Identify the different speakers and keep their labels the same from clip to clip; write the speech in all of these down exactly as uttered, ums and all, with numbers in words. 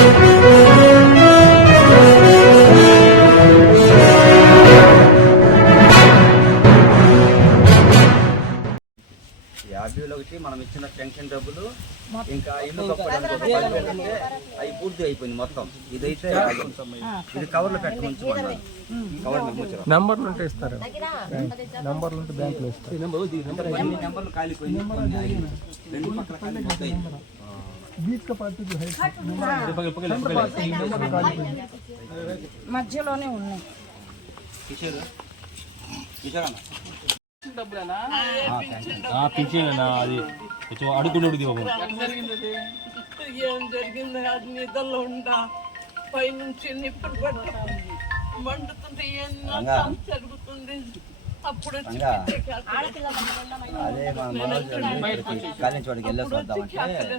Speaker 1: యాభైలో ఒకటి మనం ఇచ్చిన పెన్షన్ డబ్బులు ఇంకా ఇల్లు కప్పడానికి పదివేలు అంటే అవి పూర్తి అయిపోయింది మొత్తం. ఇదైతే ఇది కవర్లో పెట్టమని కవర్
Speaker 2: నెంబర్లు ఉంటే ఇస్తారు, నెంబర్లు ఉంటే బ్యాంకులో ఇస్తారు.
Speaker 1: నెంబర్లు కాలిపోయింది, రెండు పక్కల కాలిపోతాయి.
Speaker 3: మధ్యలోనే ఉన్నాయి.
Speaker 4: పింఛన్ అది కొంచెం అడుగుండేది
Speaker 5: ఏం జరిగింది? అది నిద్రలో ఉండా పైనుంచి నిప్పులు పట్ట మండుతుంది, ఏం జరుగుతుంది. అప్పుడు
Speaker 1: అదే మన మనోజ్ కాలేజ్ వాడికి వెళ్ళేసి వద్దామంటే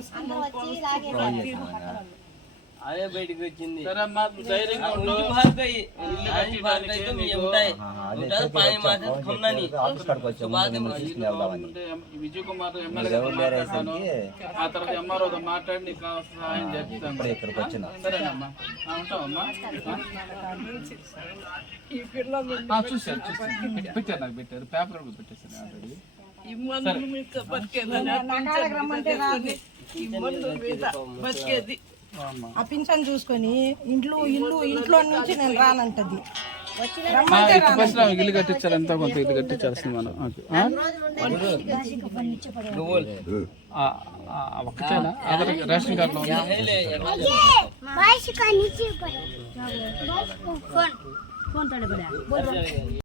Speaker 6: అదే బయటకు వచ్చింది.
Speaker 5: విజయ్ కుమార్ ఎమ్మెల్యే ఆ తర్వాత ఎంఆర్ఓ మాట్లాడి నీకు సహాయం చేస్తాను.
Speaker 1: ఇక్కడికి వచ్చిన
Speaker 5: సరేనమ్మా, ఉంటావమ్మా. ఈ పిల్లలు చూసారు పెట్టారు, నాకు పెట్టారు, పేపర్ కూడా పెట్టేసారు ఆల్రెడీ. ఈ మందుల మీద బతికేదని ఈ మందుల మీద బతికేది.
Speaker 3: ఆ పింఛన్ చూసుకొని ఇంట్లో ఇల్లు ఇంట్లో నుంచి నేను రానంటది.
Speaker 5: ఇల్లు కట్టించాలి, ఎంతో కొంత ఇల్లు కట్టించాల్సింది మనం. ఒక్కటేనా రేషన్ కార్డులో